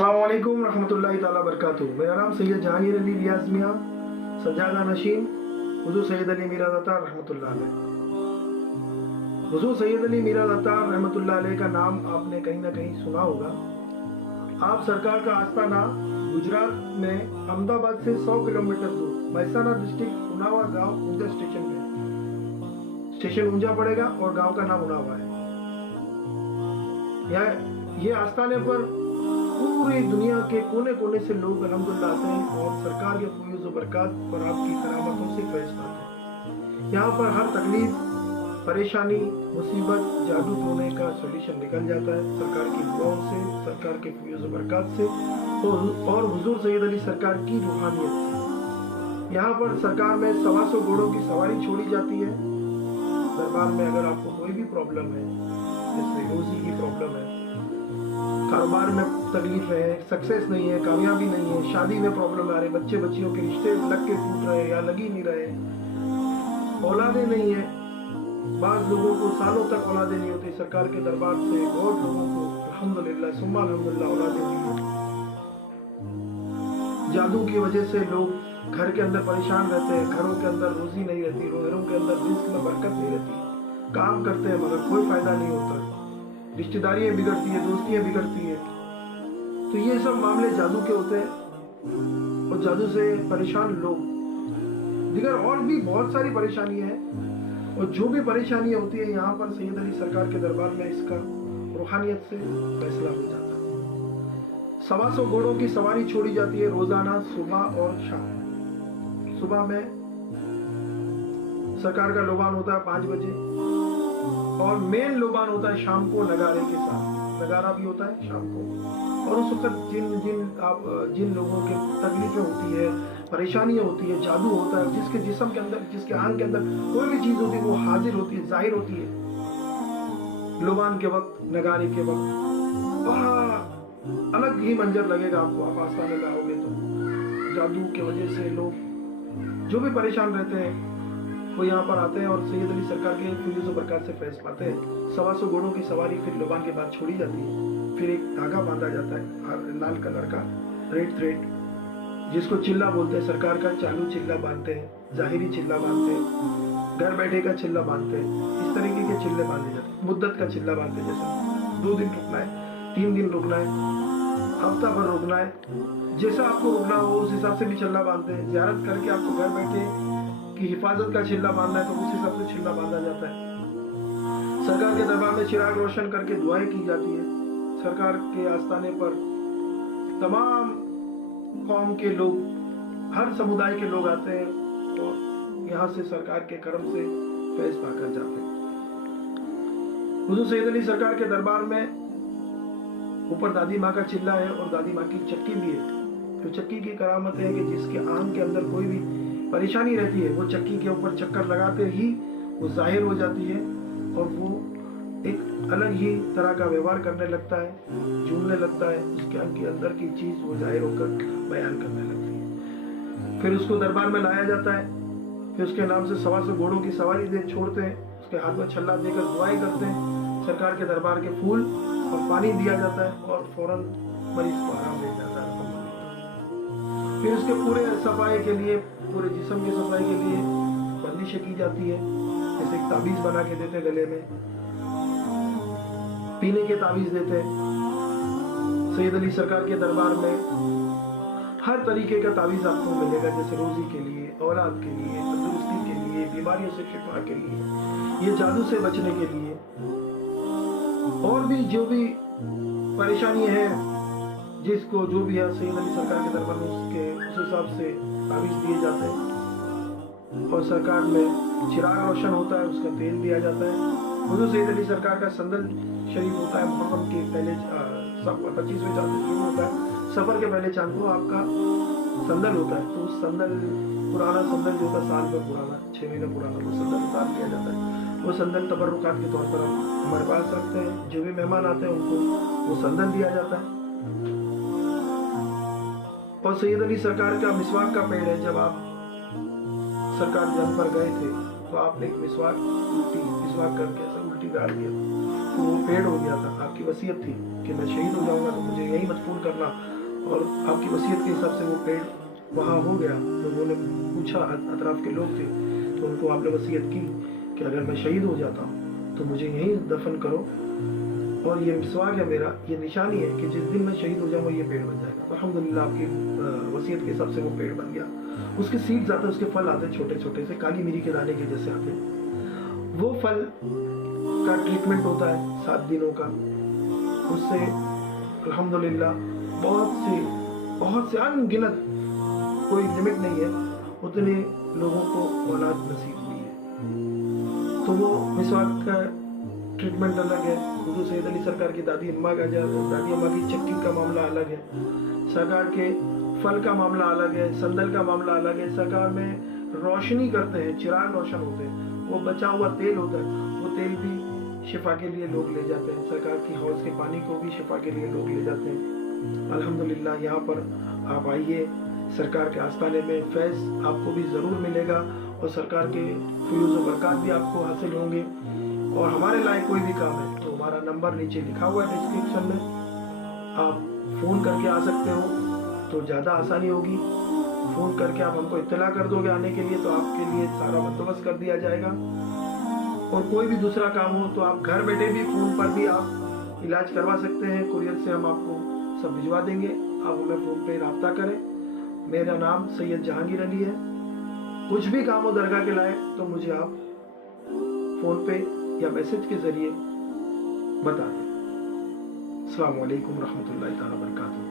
अस्सलामुअलैकुम रहमतुल्लाहि ताला बरकातुहू। मेरा नाम सैयद जहांगीर अली रियाज मियाँ सज्जादा नशीन हुजूर सैयद अली मीराज अत्तार रहमतुल्लाह अलैह। हुजूर सैयद अली मीराज अत्तार रहमतुल्लाह अलैह का नाम आपने कहीं ना कहीं सुना होगा। आप सरकार का आस्थाना गुजरात में अहमदाबाद से 100 किलोमीटर दूर महसाना डिस्ट्रिक्ट उनावा गांव ऊंजा स्टेशन में। स्टेशन ऊंजा पड़ेगा और गांव का नाम उनावा है। ये आस्थाने पर पूरी दुनिया के कोने कोने से लोग अल्हम्दुलिल्लाह आते हैं और सरकार के फयूज़ व बरक़ात और आपकी करामतों से फैज़ पाते हैं। यहाँ पर हर तकलीफ, परेशानी, मुसीबत, जादू टोने का सोल्यूशन निकल जाता है सरकार की दुआओं से, सरकार के फयूज़ व बरक़ात से और हुजूर सैयद अली सरकार की रूहानियत से। यहाँ पर सरकार में 125 घोड़ों की सवारी छोड़ी जाती है। दरबार में अगर आपको कोई भी प्रॉब्लम है, जैसे रोज़ी की प्रॉब्लम है, कारोबार में तकलीफ है, सक्सेस नहीं है, कामयाबी नहीं है, शादी में प्रॉब्लम आ रही, बच्चे बच्चियों के रिश्ते लग के टूट रहे या लग ही नहीं रहे, औलादे नहीं है, बाज़ लोगों को सालों तक औलादे नहीं होती, सरकार के दरबार से बहुत लोगों को अल्हम्दुलिल्लाह सुम्मा अल्हम्दुलिल्लाह औलादे हुई है। जादू की वजह से लोग घर के अंदर परेशान रहते हैं, घरों के अंदर रोजी नहीं रहती, घरों के अंदर रिस्क में बरकत नहीं रहती, काम करते हैं मगर कोई फायदा नहीं होता, रिश्तेदारियां बिगड़ती है, दोस्तियां बिगड़ती है। तो ये सब मामले जादू के होते हैं और जादू से परेशान लोग, दिगर और भी बहुत सारी परेशानियां हैं और जो भी परेशानियां होती है यहाँ पर सैयद अली सरकार के दरबार में इसका रूहानियत से फैसला हो जाता है। 125 घोड़ों की सवारी छोड़ी जाती है रोजाना सुबह और शाम। सुबह में सरकार का लोबान होता है 5 बजे और मेन लोबान होता है शाम को नगारे के साथ। नगारा भी होता है शाम को और उस वक्त जिन लोगों के तकलीफें होती है, परेशानियां होती है, जादू होता है, जिसके जिस्म के अंदर, जिसके आंख के अंदर कोई भी चीज होती है वो हाजिर होती है, जाहिर होती है लोबान के वक्त, नगारे के वक्त। अलग ही मंजर लगेगा आपको, आप आस्थाने में आओगे तो। जादू की वजह से लोग जो भी परेशान रहते हैं वो यहाँ पर आते हैं और सैयद अली सरकार के फयूज़ व बरक़ात से फैज़ पाते हैं। 125 घोड़ों की सवारी फिर लोबान के बाद छोड़ी जाती है। फिर एक धागा बांधा जाता है लाल कलर का, रेड थ्रेड, जिसको चिल्ला बोलते हैं। सरकार का चालू चिल्ला बांधते हैं, जाहिरी चिल्ला बांधते हैं, घर बैठे का चिल्ला बांधते हैं। इस तरीके के चिल्ले बांधे जाते हैं। मुद्दत का चिल्ला बांधते हैं, जैसे 2 दिन रुकना है, 3 दिन रुकना है, हफ्ता भर रुकना है, जैसा आपको रुकना हो उस हिसाब से भी चिल्ला बांधते हैं। ज़ियारत करके आपको घर बैठे की हिफाजत का चिल्ला बांधना है तो उस हिसाब से चिल्ला बांधा जाता है। सरकार के दरबार में चिराग रोशन करके दुआएं की जाती है। सरकार के आस्थाने पर तमाम कौम के लोग, हर समुदाय के लोग आते हैं और यहाँ से सरकार के करम से फैज़ पाकर जाते हैं। हुजूर सैयद अली सरकार के दरबार में ऊपर दादी माँ का चिल्ला है और दादी माँ की चक्की भी है। तो चक्की की करामत है कि जिसके आंख के अंदर कोई भी परेशानी रहती है वो चक्की के ऊपर चक्कर लगाते ही वो जाहिर हो जाती है और वो एक अलग ही तरह का व्यवहार करने लगता है, झूमने लगता है, उसके आंख के अंदर की चीज वो जाहिर होकर बयान करने लगती है। फिर उसको दरबार में लाया जाता है, फिर उसके नाम से 125 घोड़ों की सवारी दे छोड़ते हैं, उसके हाथ में छल्ला देकर दुआएं करते हैं, सरकार के दरबार के फूल और पानी दिया जाता है और फौरन मरीज को आराम मिल जाता है। फिर उसके पूरे सफाई के लिए, पूरे जिस्म की सफाई के लिए बंदिशें की जाती है। जैसे एक ताबीज बना के देते गले में, पीने के ताबीज देते हैं। सैयद अली सरकार के दरबार में हर तरीके का ताबीज आपको मिलेगा, जैसे रोजी के लिए, औलाद के लिए, तंदुरुस्ती के लिए, बीमारियों से शिफा के लिए, ये जादू से बचने के लिए, और भी जो भी परेशानी है जिसको जो भी है सैयद अली सरकार के दरबार में उसके उस हिसाब से ताबीज दिए जाते हैं और सरकार में चिराग रोशन होता है, उसका तेल दिया जाता है। हुजूर सैयद अली सरकार का संदल शरीफ होता है, मुहर्रम के पहले 25वें चांद से शुरू होता है, सफर के पहले चांद को आपका संदल होता है। तो उस संदल, पुराना संदल जो होता है साल भर पुराना, 6 महीने पुराना, वो संदल उतार दिया जाता है। वो संदल तबर्रुकात के तौर पर हम हमारे पास रखते हैं। जो भी मेहमान आते हैं उनको वो संदल दिया जाता है। और सैयद अली सरकार का मिसवाक का पेड़ है। जब आप सरकार जंग पर गए थे तो आपने एक मिसवाक करके ऐसा उल्टी डाल दिया। तो वो पेड़ हो गया था। आपकी वसीयत थी कि मैं शहीद हो जाऊंगा तो मुझे यही मदफून करना, और आपकी वसीयत के हिसाब से वो पेड़ वहाँ हो गया। लोगों ने पूछा, अतराफ के लोग थे, तो उनको आपने वसीयत की कि अगर मैं शहीद हो जाता हूँ तो मुझे यहीं दफन करो, और ये मिसवाक है मेरा, ये निशानी है कि जिस दिन मैं शहीद हो जाऊंगा ये पेड़ बन जाएगा। तो अल्हम्दुलिल्लाह आपकी वसीयत के हिसाब से वो पेड़ बन गया। उसके सीड्स आते हैं, उसके फल आते हैं छोटे छोटे से, काली मिरी के दाने के जैसे आते हैं। वो फल का ट्रीटमेंट होता है 7 दिनों का। उससे अल्हम्दुलिल्लाह बहुत से अनगिनत, कोई लिमिट नहीं है, उतने लोगों को औलाद नसीब हुई है। तो वो मिसवाक का ट्रीटमेंट अलग है। हुजूर सैयद अली सरकार की दादी अम्मा की चक्की का मामला अलग है, सरकार के फल का मामला अलग है, संदल का मामला अलग है। सरकार में रोशनी करते हैं, चिराग रोशन होते हैं, वो बचा हुआ तेल होता है, वो तेल भी शिफा के लिए लोग ले जाते हैं। सरकार की हौज के पानी को भी शिफा के लिए लोग ले जाते हैं। अल्हम्दुलिल्लाह यहाँ पर आप आइए, सरकार के आस्थाने में फैज़ आपको भी ज़रूर मिलेगा, और सरकार के फ्यूज़ व बरक़ात भी आपको हासिल होंगे। और हमारे लायक कोई भी काम है तो हमारा नंबर नीचे लिखा हुआ है डिस्क्रिप्शन में, आप फ़ोन करके आ सकते हो तो ज़्यादा आसानी होगी। फ़ोन करके आप हमको इत्तला कर दोगे आने के लिए, तो आपके लिए सारा बंदोबस्त कर दिया जाएगा। और कोई भी दूसरा काम हो तो आप घर बैठे भी फ़ोन पर भी आप इलाज करवा सकते हैं, कुरियर से हम आपको सब भिजवा देंगे। आप हमें फ़ोन पे रब्ता करें। मेरा नाम सैयद जहांगीर अली है। कुछ भी काम हो दरगाह के लायक तो मुझे आप फ़ोन पे या मैसेज के ज़रिए बता दें। अस्सलामु अलैकुम रहमतुल्लाहि तआला व बरकातहू।